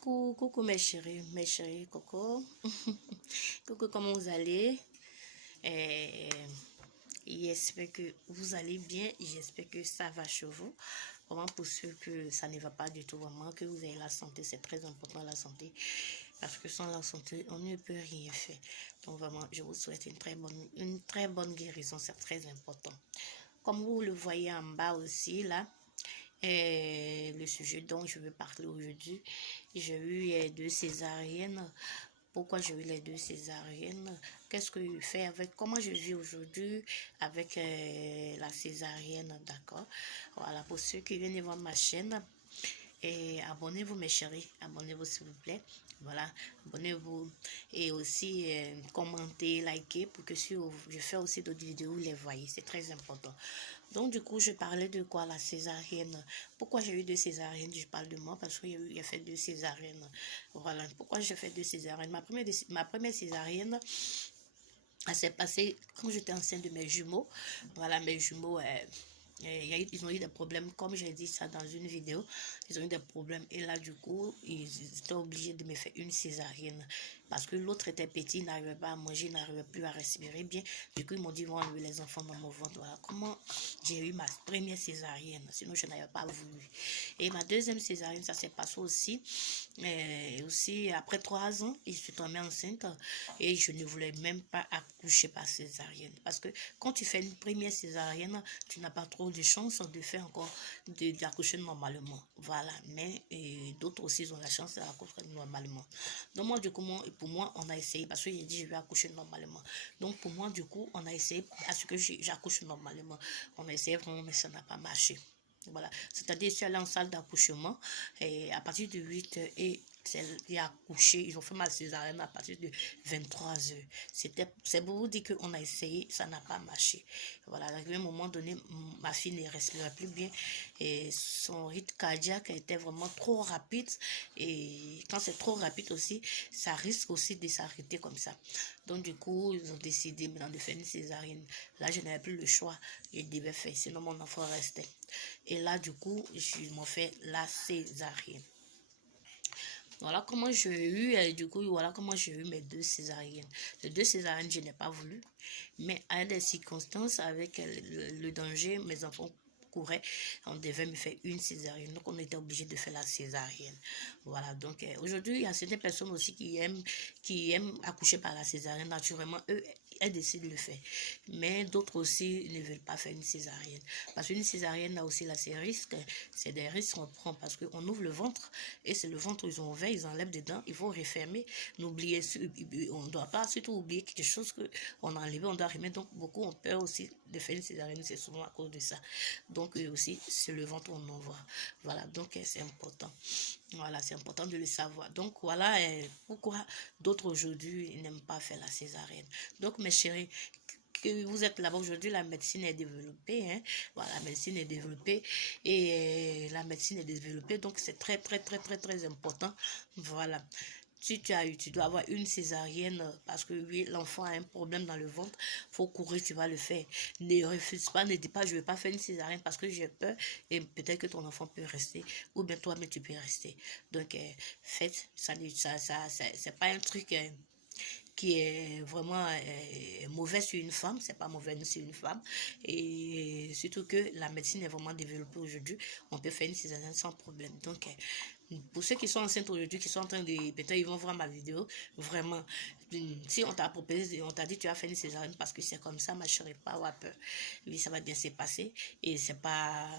Coucou mes chéris, coucou. Coucou, comment vous allez? Euh, J'espère que vous allez bien, j'espère que ça va chez vous. Vraiment pour ceux que ça ne va pas du tout, vraiment que vous ayez la santé, c'est très important la santé. Parce que sans la santé, on ne peut rien faire. Donc vraiment, je vous souhaite une très bonne guérison, c'est très important. Comme vous le voyez en bas aussi, là, le sujet dont je veux parler aujourd'hui, j'ai eu 2 césariennes. Pourquoi j'ai eu les 2 césariennes? Qu'est-ce que je fais avec, comment je vis aujourd'hui avec la césarienne, d'accord? Voilà, pour ceux qui viennent voir ma chaîne, et abonnez-vous mes chéris, abonnez-vous s'il vous plaît. Voilà, abonnez-vous et aussi commentez, likez pour que si je fais aussi d'autres vidéos, vous les voyez, c'est très important. Donc du coup, je parlais de quoi? La césarienne. Pourquoi j'ai eu 2 césariennes? Je parle de moi parce qu'il y a fait 2 césariennes. Voilà, pourquoi j'ai fait 2 césariennes? Ma première césarienne, elle s'est passée quand j'étais enceinte de mes jumeaux. Voilà, mes jumeaux, ils ont eu des problèmes, comme j'ai dit ça dans une vidéo, ils ont eu des problèmes et là du coup, ils étaient obligés de me faire une césarienne parce que l'autre était petit, il n'arrivait pas à manger, il n'arrivait plus à respirer bien. Du coup, ils m'ont dit, ils vont enlever les enfants dans mon ventre. Voilà comment j'ai eu ma première césarienne, sinon je n'avais pas voulu. Et ma deuxième césarienne, ça s'est passé aussi, aussi après 3 ans, je suis tombée enceinte et je ne voulais même pas accoucher par césarienne parce que quand tu fais une première césarienne, tu n'as pas trop de chance de faire encore d'accoucher normalement. Voilà, mais d'autres aussi ont la chance d'accoucher normalement. Donc moi, du coup, pour moi, on a essayé parce que j'ai dit je vais accoucher normalement. Donc pour moi, du coup, on a essayé à ce que j'accouche normalement. On a essayé vraiment, mais ça n'a pas marché. Voilà, c'est-à-dire, je suis allée en salle d'accouchement et à partir de 8 heures et il a accouché, ils ont fait ma césarienne à partir de 23 heures. C'est pour vous dire qu'on a essayé, ça n'a pas marché. Voilà, à un moment donné, ma fille ne respirait plus bien et son rythme cardiaque était vraiment trop rapide. Et quand c'est trop rapide aussi, ça risque aussi de s'arrêter comme ça. Donc du coup, ils ont décidé maintenant de faire une césarienne. Là, je n'avais plus le choix, je devais faire, sinon mon enfant restait. Et là, du coup, je m'en fais la césarienne. Voilà comment j'ai eu, du coup, voilà comment j'ai eu mes 2 césariennes. Les 2 césariennes, je n'ai pas voulu, mais à des circonstances, avec le danger, mes enfants couraient, on devait me faire une césarienne, donc on était obligé de faire la césarienne. Voilà, donc aujourd'hui, il y a certaines personnes aussi qui aiment accoucher par la césarienne, naturellement, eux, elles décident de le faire. Mais d'autres aussi ne veulent pas faire une césarienne. Parce qu'une césarienne a aussi là, ses risques. C'est des risques qu'on prend parce qu'on ouvre le ventre et c'est le ventre où ils ont ouvert, ils enlèvent dedans, il faut refermer. N'oubliez, on ne doit pas surtout oublier quelque chose qu'on a enlevé, on doit remettre. Donc beaucoup ont peur aussi de faire une césarienne, c'est souvent à cause de ça. Donc eux aussi, c'est le ventre qu'on envoie. Voilà, donc c'est important. Voilà, c'est important de le savoir. Donc voilà pourquoi d'autres aujourd'hui n'aiment pas faire la césarienne. Donc mes chéris, que vous êtes là-bas aujourd'hui, la médecine est développée, hein. Voilà, la médecine est développée et la médecine est développée, donc c'est très très très très très important. Voilà. Si tu dois avoir une césarienne parce que oui, l'enfant a un problème dans le ventre, faut courir, tu vas le faire. Ne refuse pas, ne dis pas je vais pas faire une césarienne parce que j'ai peur et peut-être que ton enfant peut rester ou bien toi-même tu peux rester. Donc faites, c'est pas un truc qui est vraiment mauvais sur une femme, c'est pas mauvais sur une femme, et surtout que la médecine est vraiment développée aujourd'hui, on peut faire une césarienne sans problème. Donc pour ceux qui sont enceintes aujourd'hui, qui sont en train de, peut-être ils vont voir ma vidéo, vraiment, si on t'a proposé, on t'a dit tu as fait une césarienne parce que c'est comme ça, ma chérie, pas avoir peur. Oui, ça va bien se passer et c'est pas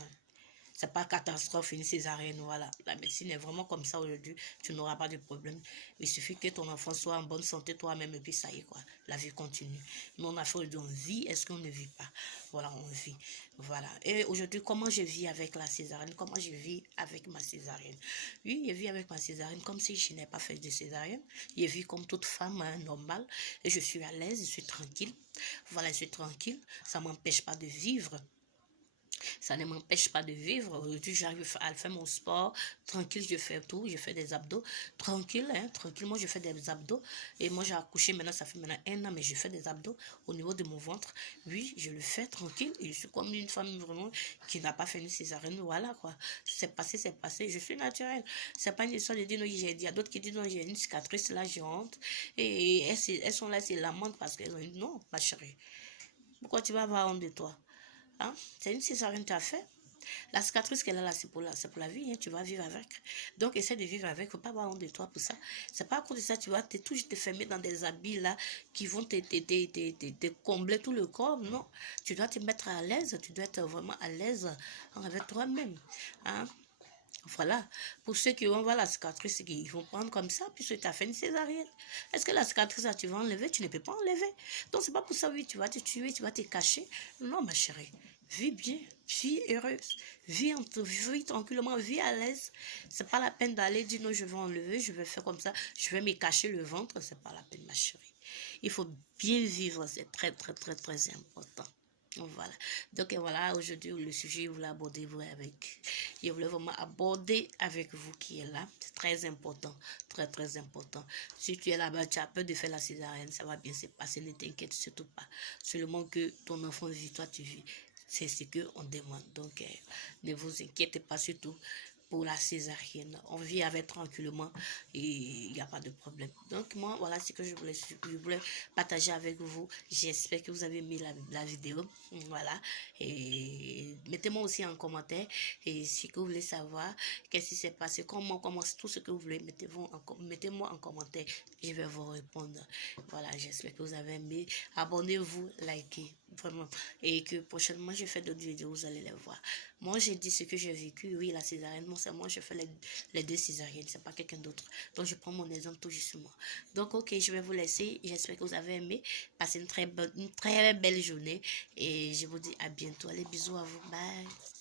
catastrophe, une césarienne, voilà. La médecine est vraiment comme ça aujourd'hui, tu n'auras pas de problème. Il suffit que ton enfant soit en bonne santé toi-même et puis ça y est, quoi. La vie continue. Nous, on a fait aujourd'hui, on vit, est-ce qu'on ne vit pas? Voilà, on vit. Voilà. Et aujourd'hui, comment je vis avec la césarienne? Comment je vis avec ma césarienne? Oui, je vis avec ma césarienne comme si je n'ai pas fait de césarienne. Je vis comme toute femme hein, normale et je suis à l'aise, je suis tranquille. Voilà, je suis tranquille. Ça ne m'empêche pas de vivre. ça ne m'empêche pas de vivre. Aujourd'hui, j'arrive à faire mon sport, tranquille, je fais tout, je fais des abdos, tranquille, hein, tranquillement, je fais des abdos. Et moi, j'ai accouché maintenant, ça fait maintenant 1 an, mais je fais des abdos au niveau de mon ventre. Oui, je le fais tranquille, et je suis comme une femme vraiment qui n'a pas fait une césarienne, voilà quoi. C'est passé, je suis naturelle. C'est pas une histoire de dire, non, j'ai dit, il y a d'autres qui disent, non, j'ai une cicatrice, là, j'ai honte. Et elles sont là, c'est lamentent parce qu'elles ont dit, non, ma chérie, pourquoi tu vas avoir honte de toi? Hein? C'est une césarienne que tu as fait. La cicatrice qu'elle a là, c'est pour la vie, hein, tu vas vivre avec. Donc, essaie de vivre avec, il ne faut pas avoir honte de toi pour ça. C'est pas à cause de ça, tu vas toujours te fermer dans des habits là qui vont te combler tout le corps, non. Tu dois te mettre à l'aise, tu dois être vraiment à l'aise avec toi-même. Hein? Voilà, pour ceux qui vont voir la cicatrice, ils vont prendre comme ça, puisque tu as fait une césarienne. Est-ce que la cicatrice, là, tu vas enlever? Tu ne peux pas enlever. Donc, c'est pas pour ça, oui, tu vas te tuer, tu vas te cacher. Non, ma chérie, vis bien, vis heureuse, vis tranquillement, vis à l'aise. C'est pas la peine d'aller dire non, je vais enlever, je vais faire comme ça, je vais me cacher le ventre. C'est pas la peine, ma chérie. Il faut bien vivre, c'est très, très, très, très important. Voilà. Donc voilà, aujourd'hui, le sujet, je voulais aborder vous avec. Je voulais vraiment aborder avec vous qui est là. C'est très important. Très, très important. Si tu es là-bas, tu as peur de faire la césarienne, ça va bien se passer. Ne t'inquiète surtout pas. Seulement que ton enfant vit, toi tu vis. C'est ce qu'on demande. Donc, ne vous inquiétez pas surtout pour la césarienne. On vit avec tranquillement et il n'y a pas de problème. Donc, moi, voilà ce que je voulais partager avec vous. J'espère que vous avez aimé la vidéo. Voilà. Et mettez-moi aussi en commentaire et si vous voulez savoir qu'est-ce qui s'est passé, comment tout ce que vous voulez, mettez-moi en commentaire. Je vais vous répondre. Voilà, j'espère que vous avez aimé. Abonnez-vous, likez, vraiment. Et que prochainement, je fais d'autres vidéos, vous allez les voir. Moi, j'ai dit ce que j'ai vécu. Oui, la césarienne, c'est moi, je fais les 2 césariennes. C'est pas quelqu'un d'autre. Donc, je prends mon exemple tout justement. Donc, ok, je vais vous laisser. J'espère que vous avez aimé. Passez une très belle journée. Et je vous dis à bientôt. Allez, bisous à vous. Bye.